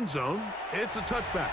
Zone, it's a touchback.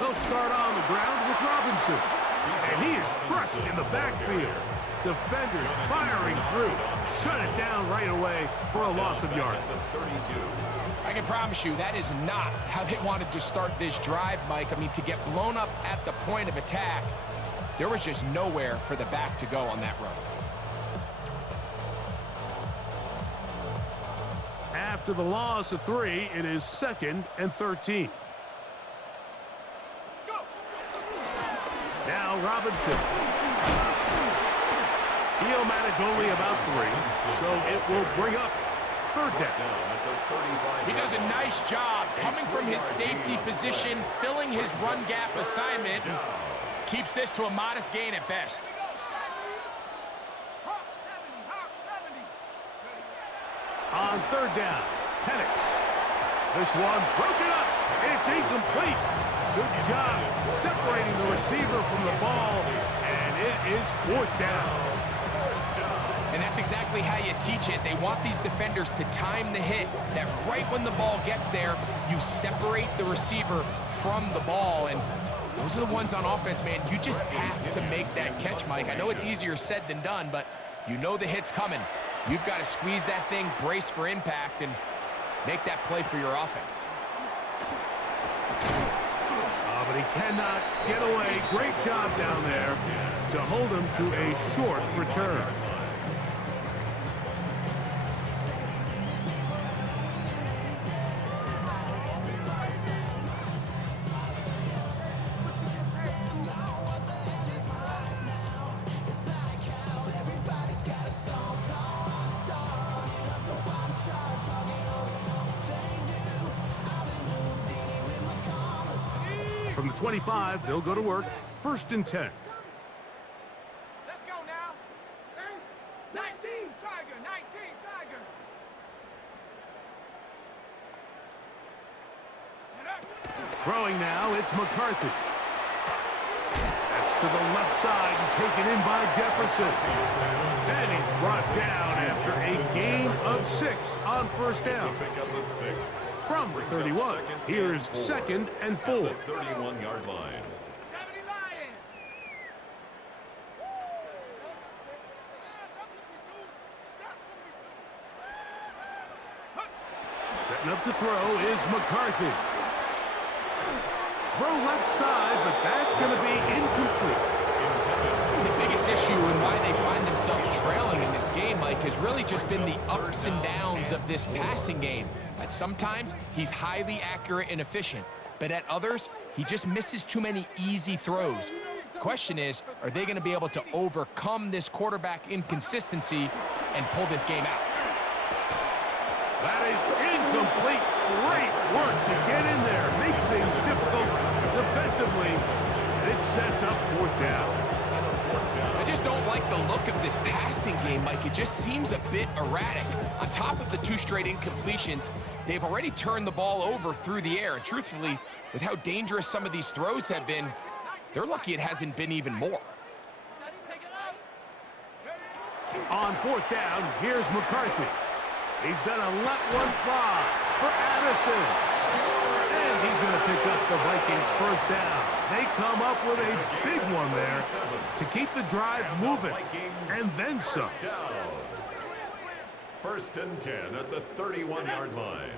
They'll start on the ground with Robinson. And he is crushed in the backfield. Defenders firing through. Shut it down right away for a loss of yards. I can promise you that is not how they wanted to start this drive, Mike. I mean, to get blown up at the point of attack, there was just nowhere for the back to go on that run. After the loss of 3, it is 2nd and 13. Now Robinson. He'll manage only about 3, so it will bring up 3rd down. He does a nice job coming from his safety position, filling his run gap assignment, and keeps this to a modest gain at best. On 3rd down, Penix. This one broken up. It's incomplete. Good job separating the receiver from the ball, and it is 4th down. And that's exactly how you teach it. They want these defenders to time the hit, that right when the ball gets there, you separate the receiver from the ball. And those are the ones on offense, man. You just have to make that catch, Mike. I know it's easier said than done, but you know the hit's coming. You've got to squeeze that thing, brace for impact, and make that play for your offense. But he cannot get away. Great job down there to hold him to a short return. From the 25, they'll go to work. 1st and 10. Let's go now. 19, Tiger, 19, Tiger. Throwing now, it's McCarthy. That's to the left side and taken in by Jefferson. And he's brought down after a gain of 6 on 1st down. From the 31, here's 2nd and 4. 31-yard line. 70 Lions. Setting up to throw is McCarthy. Throw left side, but that's going to be incomplete. The biggest issue and why they find themselves trailing in this game, Mike, has really just been the ups and downs of this passing game. At sometimes, he's highly accurate and efficient, but at others, he just misses too many easy throws. Question is, are they going to be able to overcome this quarterback inconsistency and pull this game out? That is incomplete. Great work to get in there. Make things difficult defensively. And it sets up 4th down. I just don't like the look of this passing game, Mike. It just seems a bit erratic. On top of the 2 straight incompletions, they've already turned the ball over through the air. And truthfully, with how dangerous some of these throws have been, they're lucky it hasn't been even more. On 4th down, here's McCarthy. He's going to let one fly for Addison. And he's going to pick up the Vikings' 1st down. They come up with a big one there to keep the drive moving, and then some. 1st and 10 at the 31-yard line.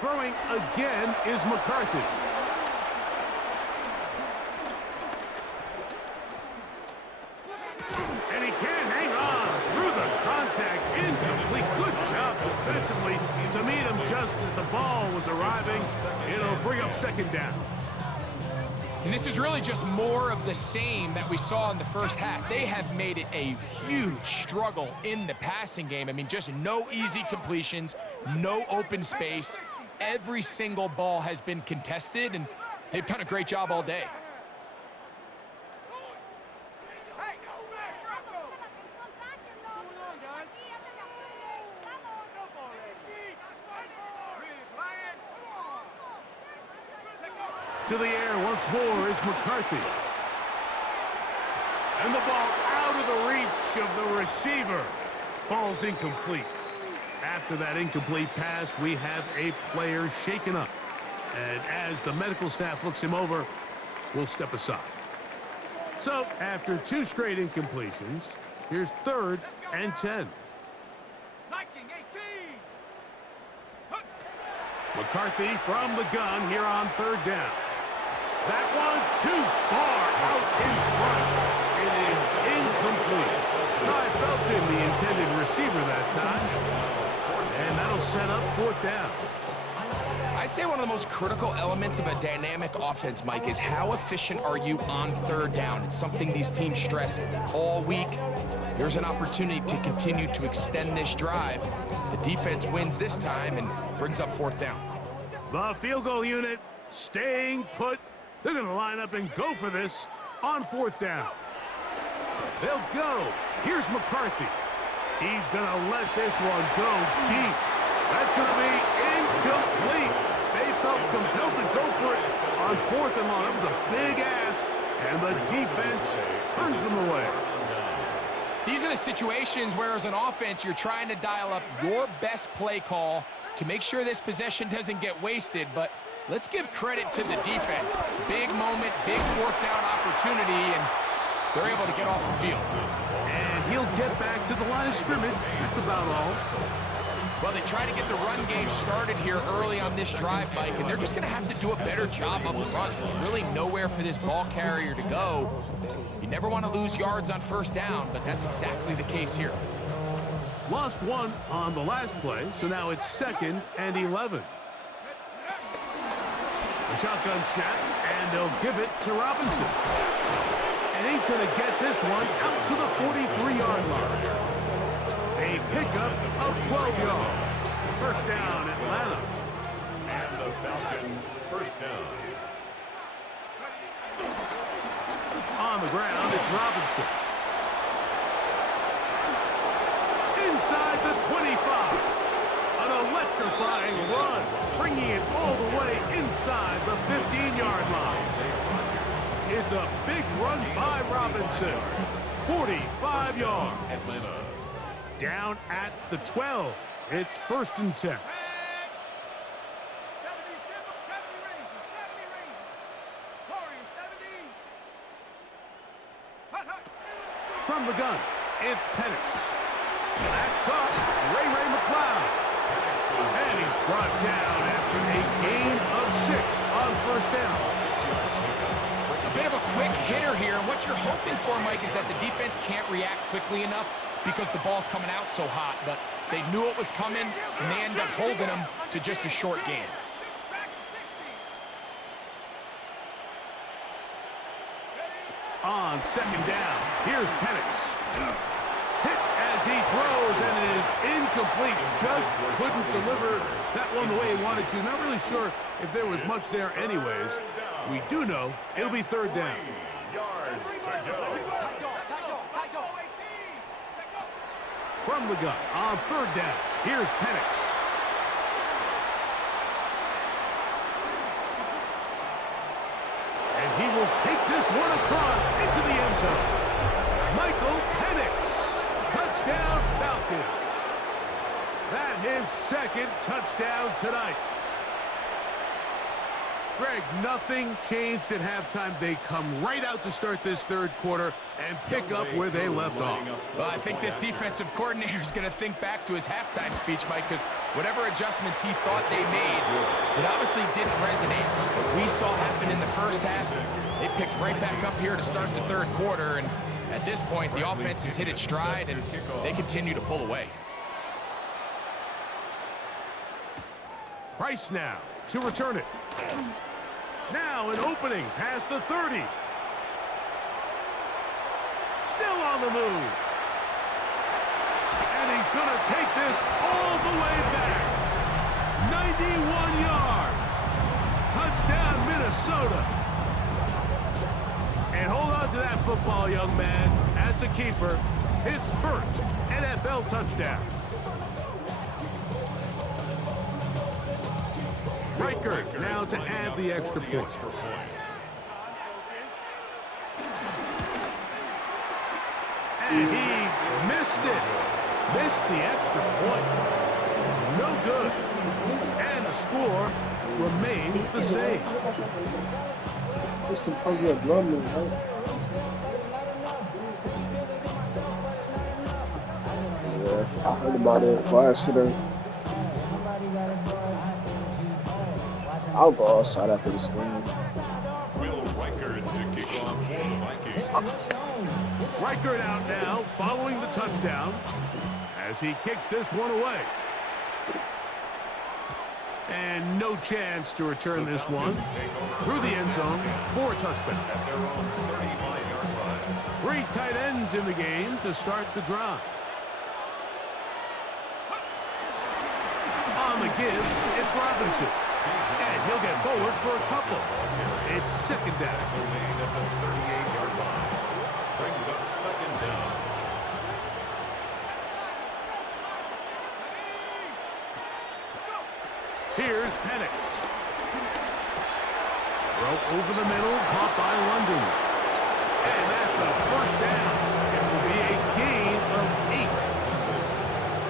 Throwing again is McCarthy. And he can't hang on through the contact. Incomplete. Good job defensively to meet him just as the ball was arriving. It'll bring up 2nd down. And this is really just more of the same that we saw in the first half. They have made it a huge struggle in the passing game. I mean, just no easy completions, no open space. Every single ball has been contested, and they've done a great job all day. To the air once more is McCarthy. And the ball out of the reach of the receiver. Falls incomplete. After that incomplete pass, we have a player shaken up. And as the medical staff looks him over, we'll step aside. So, after 2 straight incompletions, here's 3rd and 10. McCarthy from the gun here on 3rd down. That one too far out in front. It is incomplete. Ty Felton, the intended receiver that time. And that'll set up 4th down. I'd say one of the most critical elements of a dynamic offense, Mike, is how efficient are you on 3rd down. It's something these teams stress all week. There's an opportunity to continue to extend this drive. The defense wins this time and brings up 4th down. The field goal unit staying put. They're going to line up and go for this on 4th down. They'll go. Here's McCarthy. He's going to let this one go deep. That's going to be incomplete. They felt compelled to go for it on 4th and long. That was a big ask, and the defense turns them away. These are the situations where, as an offense, you're trying to dial up your best play call to make sure this possession doesn't get wasted, but let's give credit to the defense. Big moment, big 4th down opportunity, and they're able to get off the field. And he'll get back to the line of scrimmage. That's about all. Well, they try to get the run game started here early on this drive, Mike, and they're just going to have to do a better job up front. There's really nowhere for this ball carrier to go. You never want to lose yards on 1st down, but that's exactly the case here. Lost 1 on the last play, so now it's 2nd and 11. A shotgun snap, and they'll give it to Robinson. And he's going to get this one out to the 43-yard line. A pickup of 12 yards. 1st down, Atlanta. And the Falcon 1st down. On the ground, it's Robinson. Inside the 25. An electrifying run, bringing it all the way inside the 15-yard line. It's a big run by Robinson. 45 yards. Atlanta. Down at the 12. It's 1st and 10. From the gun, it's Penix. That's caught. Ray McLeod. And he's brought down after a gain of 6 on 1st down. A bit of a quick hitter here, and what you're hoping for, Mike, is that the defense can't react quickly enough because the ball's coming out so hot, but they knew it was coming, and they end up holding them to just a short gain. On 2nd down, here's Penix. Hit as he throws, and it is incomplete. Just couldn't deliver that one the way he wanted to. Not really sure if there was much there anyways. We do know it'll be 3rd down. Yards to go. From the gun, on 3rd down, here's Penix. And he will take this one across into the end zone. Michael Penix, touchdown Falcons. That his 2nd touchdown tonight. Greg, nothing changed at halftime. They come right out to start this 3rd quarter and pick up where they left off. Well, I think this defensive coordinator is going to think back to his halftime speech, Mike, because whatever adjustments he thought they made, it obviously didn't resonate. What we saw happen in the first half, they picked right back up here to start the 3rd quarter, and at this point, the offense has hit its stride, and they continue to pull away. Price now to return it. Now an opening past the 30. Still on the move. And he's going to take this all the way back. 91 yards. Touchdown, Minnesota. And hold on to that football, young man. That's a keeper. His first NFL touchdown. Riker now to add the extra point. And he missed it. Missed the extra point. No good. And the score remains the same. There's some ugly drumming, right? Yeah, I heard about it last year. I'll go outside after this game. Will Riker to kick off for the Vikings. Riker out now, following the touchdown, as he kicks this one away. And no chance to return this one through the end zone for a touchdown. At their own 35-yard line. 3 tight ends in the game to start the drive. On the give, it's Robinson. And he'll get forward for a couple. It's second down. At the 38-yard line. Brings up second down. Here's Penix. Throw over the middle, caught by London. And that's a first down. It will be a gain of 8.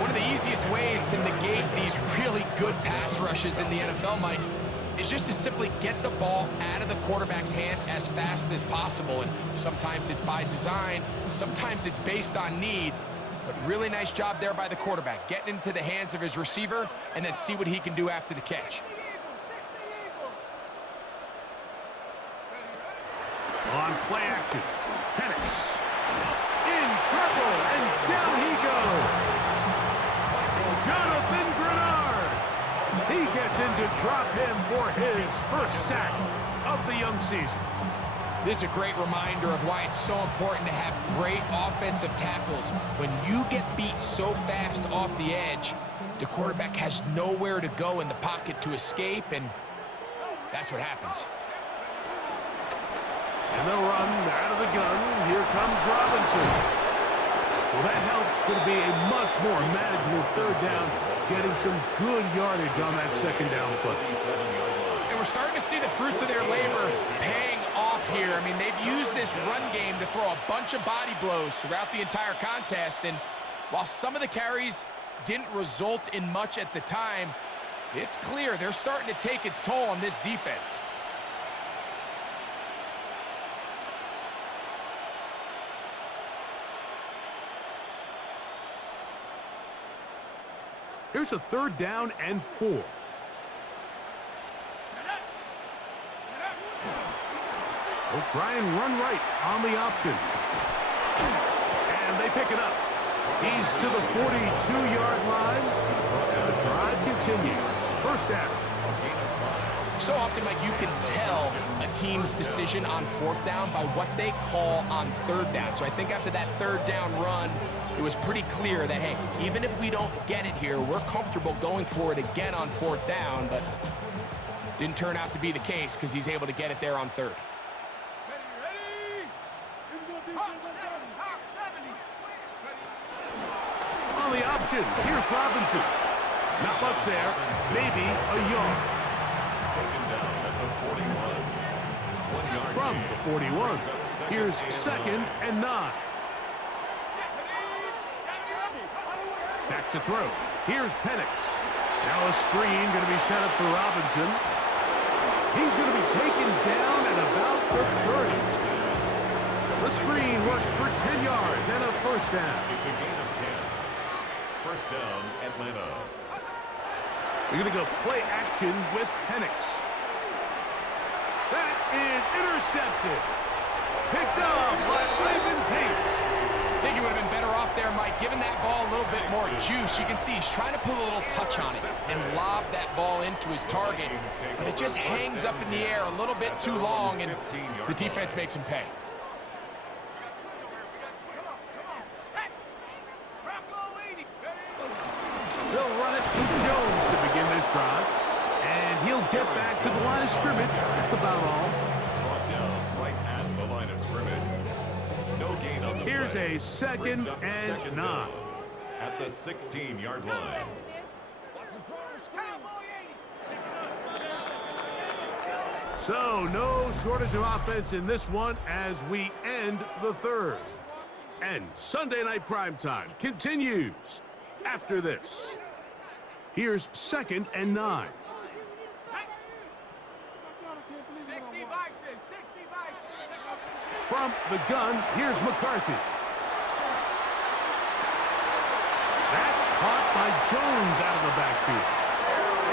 One of the easiest ways to negate these really good pass rushes in the NFL, Mike, is just to simply get the ball out of the quarterback's hand as fast as possible. And sometimes it's by design, sometimes it's based on need. But really nice job there by the quarterback, getting into the hands of his receiver and then see what he can do after the catch. On play action, Penix in trouble, and down he goes. Jonathan Grenard. He gets in to drop him for his first sack of the young season. This is a great reminder of why it's so important to have great offensive tackles. When you get beat so fast off the edge, the quarterback has nowhere to go in the pocket to escape, and that's what happens. And they'll run out of the gun. Here comes Robinson. Well, that helps. It's going to be a much more manageable third down, getting some good yardage on that second down play. And we're starting to see the fruits of their labor paying off here. I mean, they've used this run game to throw a bunch of body blows throughout the entire contest, and while some of the carries didn't result in much at the time, it's clear they're starting to take its toll on this defense. Here's a third down and 4. They'll try and run right on the option. And they pick it up. He's to the 42-yard line. And the drive continues. First down. So often, Mike, you can tell a team's decision on fourth down by what they call on third down. So I think after that third down run, it was pretty clear that, hey, even if we don't get it here, we're comfortable going for it again on fourth down, but didn't turn out to be the case because he's able to get it there on third. On the option, here's Robinson. Not much there, maybe a yard. Taken down at the 41. 1 yard From gain. the 41, here's second and 9. Back to throw. Here's Penix. Now a screen going to be set up for Robinson. He's going to be taken down at about the 30. The screen works for 10 yards and a first down. It's a gain of 10. First down, Atlanta. We're going to go play action with Penix. That is intercepted. Picked off by Ivan Pace. I think he would have been better off there, Mike, giving that ball a little bit more juice. You can see he's trying to put a little touch on it and lob that ball into his target, but it just hangs up in the air a little bit too long, and the defense makes him pay. They'll run it with Jones to begin this drive, and he'll get back to the line of scrimmage. That's about all. Brought down right at the line of scrimmage. No gain on the Here's play. a second Brings up and second 9. down at the 16-yard line. So no shortage of offense in this one as we end the third. And Sunday Night Primetime continues after this. Here's second and 9. 60 Bison, 60 Bison. From the gun, here's McCarthy. That's caught by Jones out of the backfield.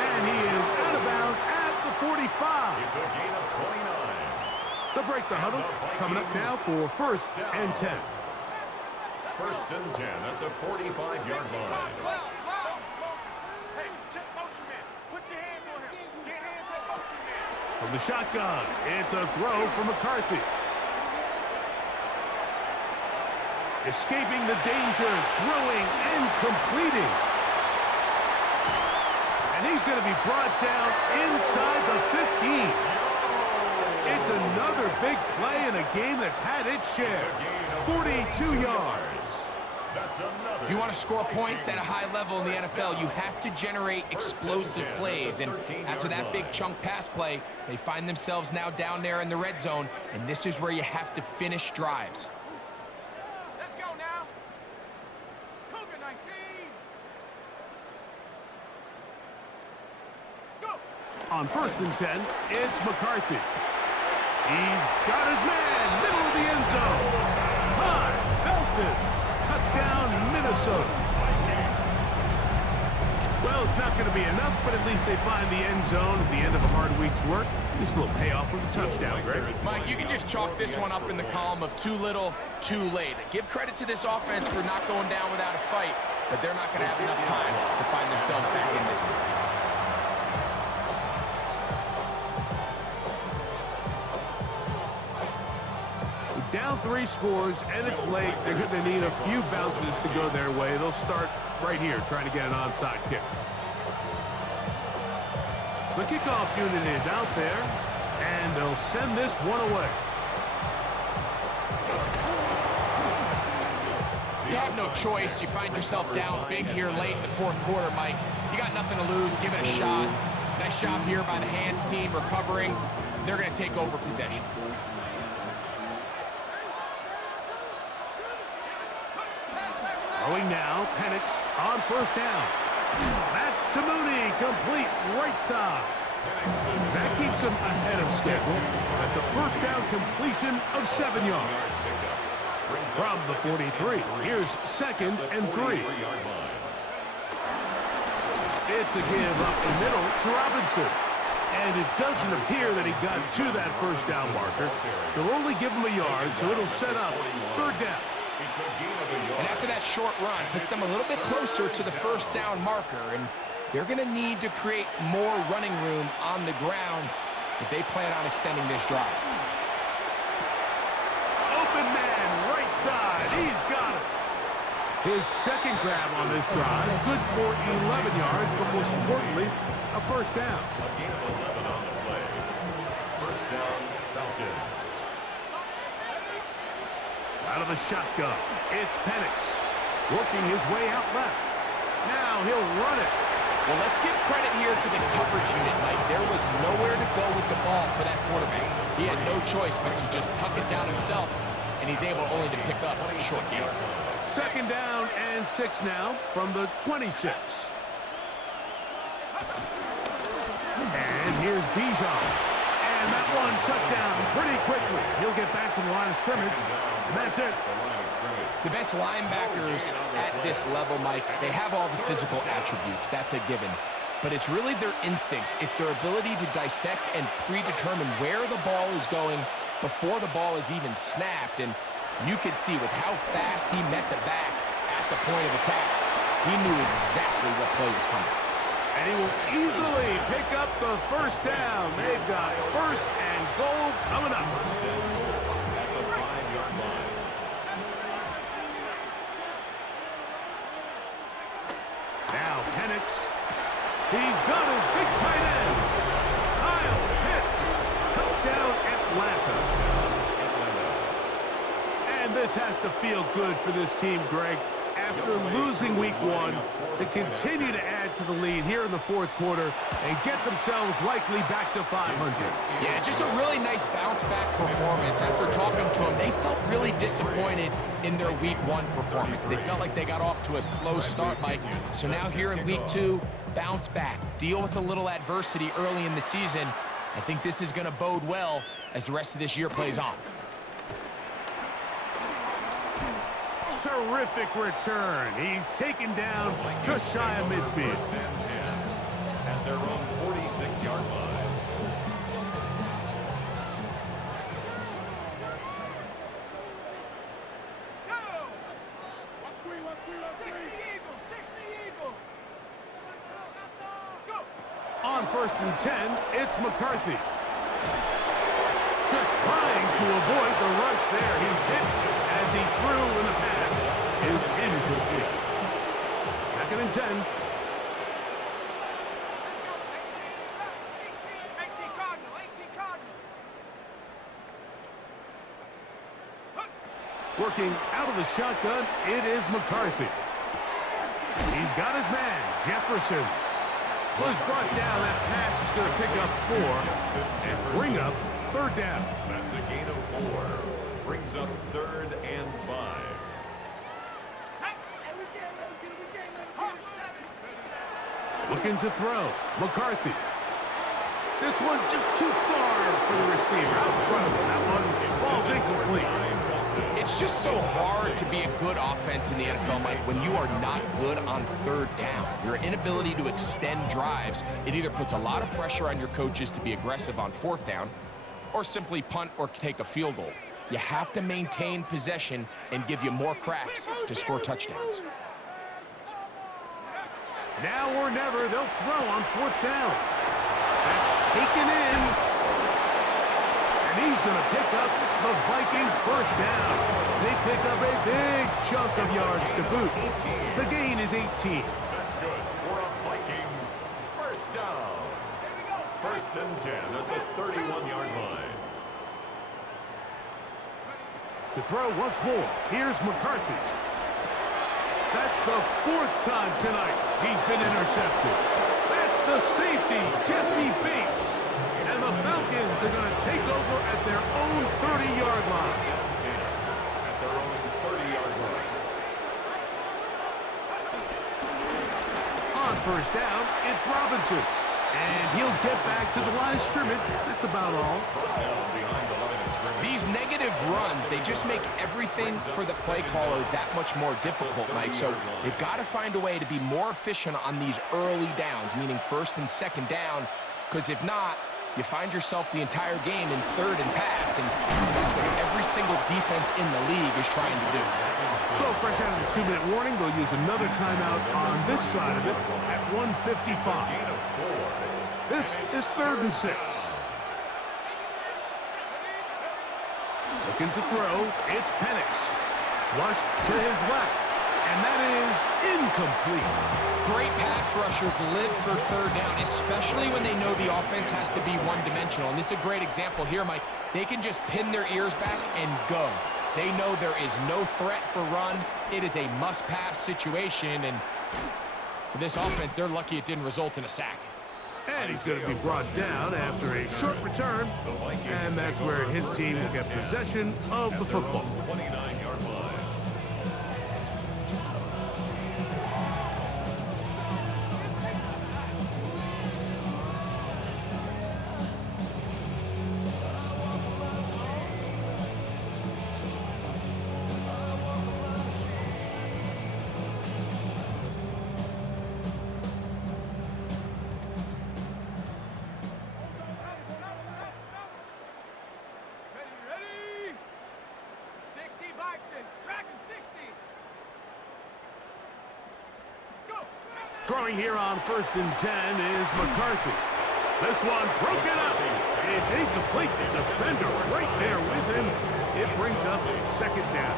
And he is out of bounds at the 45. It's a gain of 29. They'll break the huddle. Coming up now for first and 10. First and 10 at the 45-yard line. Hey, check motion man. Put your hands on him. Get hands at motion man. From the shotgun, it's a throw for McCarthy. Escaping the danger, throwing and completing. And he's going to be brought down inside the 15. It's another big play in a game that's had its share. 42 yards. That's another. If you want to score points at a high level in the NFL, you have to generate explosive plays. And after that big chunk pass play, they find themselves now down there in the red zone, and this is where you have to finish drives. Let's go now. Cougar 19. Go. On first and 10, it's McCarthy. He's got his man, middle of the end zone. High, Felton. Touchdown, Minnesota. Well, it's not going to be enough, but at least they find the end zone at the end of a hard week's work. Just a little payoff with a touchdown, Greg. Mike, you can just chalk this one up in the column of too little, too late. Give credit to this offense for not going down without a fight, but they're not going to have enough time to find themselves back in this one. Down 3 scores, and it's late. They're going to need a few bounces to go their way. They'll start right here, trying to get an onside kick. The kickoff unit is out there, and they'll send this one away. You have no choice. You find yourself down big here late in the fourth quarter, Mike. You got nothing to lose. Give it a shot. Nice job here by the hands team recovering. They're going to take over possession. Throwing now, Penix on first down. That's to Mooney, complete right side. That keeps him ahead of schedule. That's a first down completion of 7 yards. From the 43, here's second and 3. It's a give up the middle to Robinson. And it doesn't appear that he got to that first down marker. They'll only give him a yard, so it'll set up third down. And after that short run, puts them a little bit closer to the first down marker, and they're going to need to create more running room on the ground if they plan on extending this drive. Open man, right side, he's got it. His second grab on this drive, good for 11 yards, but most importantly, a first down. A gain of 11 on the play. First down, Falcons. Out of the shotgun, it's Penix, working his way out left. Now he'll run it. Well, let's give credit here to the coverage unit, Mike. There was nowhere to go with the ball for that quarterback. He had no choice but to just tuck it down himself, and he's able only to pick up a short gain. Second down and 6 now from the 26. And here's Bijan. And that one shut down pretty quickly. He'll get back to the line of scrimmage, and that's it. The best linebackers at this level, Mike, they have all the physical attributes. That's a given. But it's really their instincts. It's their ability to dissect and predetermine where the ball is going before the ball is even snapped. And You could see with how fast he met the back at the point of attack, he knew exactly what play was coming. And he will easily pick up the first down. They've got first and goal coming up. At the 5-yard line. Now Penix. He's got his big tight end. Kyle Pitts. Touchdown Atlanta. And this has to feel good for this team, Greg. After losing week 1, to continue to add to the lead here in the fourth quarter and get themselves likely back to 500. Yeah, just a really nice bounce-back performance. After talking to them, they felt really disappointed in their week 1 performance. They felt like they got off to a slow start, Mike. So now here in week 2, bounce back, deal with a little adversity early in the season. I think this is going to bode well as the rest of this year plays on. Terrific return. He's taken down just shy of midfield. First and 10 at their own 46-yard line. On first and 10, it's McCarthy. Just trying to avoid the rush there. He's hit as he threw when the pass is incomplete. Second and 10. Working out of the shotgun, it is McCarthy. He's got his man, Jefferson. Was brought down. That pass is going to pick up 4 and bring up third down. That's a gain of 4. Brings up 3rd and 5. Looking to throw. McCarthy. This one just too far for the receiver. Out front. That one falls incomplete. It's just so hard to be a good offense in the NFL, Mike, when you are not good on third down. Your inability to extend drives, it either puts a lot of pressure on your coaches to be aggressive on fourth down or simply punt or take a field goal. You have to maintain possession and give you more cracks to score touchdowns. Now or never, they'll throw on fourth down. That's taken in. And he's going to pick up the Vikings' first down. They pick up a big chunk of yards to boot. The gain is 18. That's good for a Vikings first down. First and 10 at the 31-yard line. To throw once more, here's McCarthy. That's the 4th time tonight he's been intercepted. That's the safety, Jesse Bates. And the Falcons are going to take over at their own 30-yard line. At their own 30-yard line. On first down, it's Robinson. And he'll get back to the line of scrimmage. That's about all. Down behind the line of scrimmage. These negative runs, they just make everything for the play caller that much more difficult, Mike. So they've got to find a way to be more efficient on these early downs, meaning first and second down, because if not, you find yourself the entire game in third and pass, and that's what every single defense in the league is trying to do. So fresh out of the 2-minute warning, they'll use another timeout on this side of it at 1:55. This is 3rd and 6. Looking to throw, it's Penix. Flushed to his left, and that is incomplete. Great pass rushers live for third down, especially when they know the offense has to be one-dimensional. And this is a great example here, Mike. They can just pin their ears back and go. They know there is no threat for run. It is a must-pass situation, and for this offense, they're lucky it didn't result in a sack. And he's going to be brought down after a short return, and that's where his team will get possession of the football. 29-yard line. Throwing here on 1st and 10 is McCarthy. This one broken up. It's incomplete. The defender right there with him. It brings up 2nd down.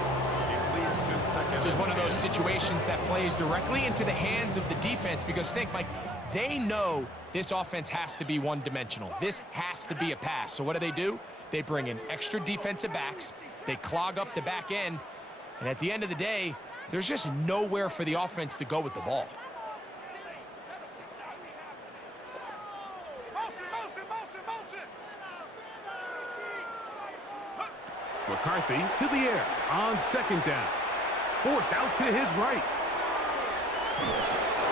This is one of those situations that plays directly into the hands of the defense because think, Mike, they know this offense has to be one-dimensional. This has to be a pass. So what do? They bring in extra defensive backs. They clog up the back end. And at the end of the day, there's just nowhere for the offense to go with the ball. McCarthy to the air on 2nd down. Forced out to his right.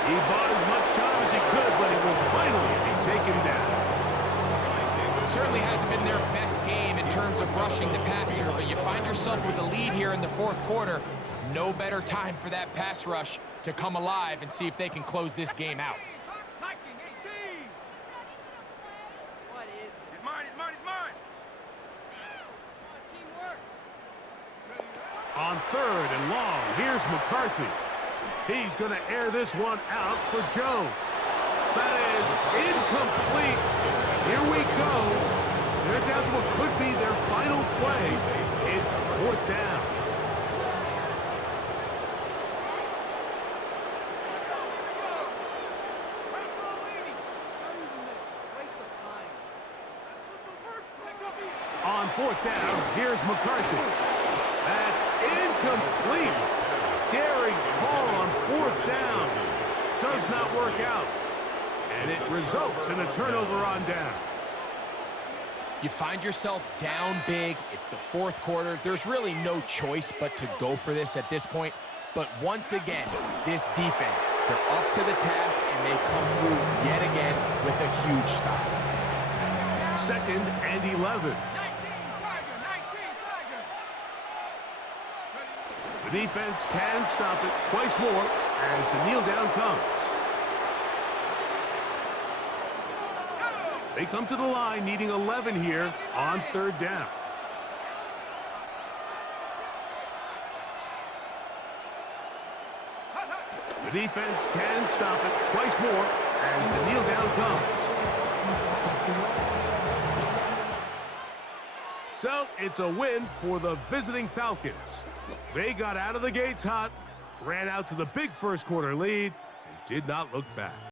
He bought as much time as he could, but he was finally taken down. Certainly hasn't been their best game in terms of rushing the passer, but you find yourself with a lead here in the 4th quarter. No better time for that pass rush to come alive and see if they can close this game out. He's mine. On 3rd and long, here's McCarthy. He's going to air this one out for Jones. That is incomplete. Here we go. They're down to what could be their final play. It's 4th down. On 4th down, here's McCarthy. That's incomplete. Daring call on 4th down. Does not work out. And it results in a turnover on down. You find yourself down big. It's the 4th quarter. There's really no choice but to go for this at this point. But once again, this defense, they're up to the task, and they come through yet again with a huge stop. 2nd and 11. The defense can stop it twice more as the kneel down comes. They come to the line needing 11 here on 3rd down. The defense can stop it twice more as the kneel down comes. So it's a win for the visiting Falcons. They got out of the gates hot, ran out to the big 1st quarter lead, and did not look back.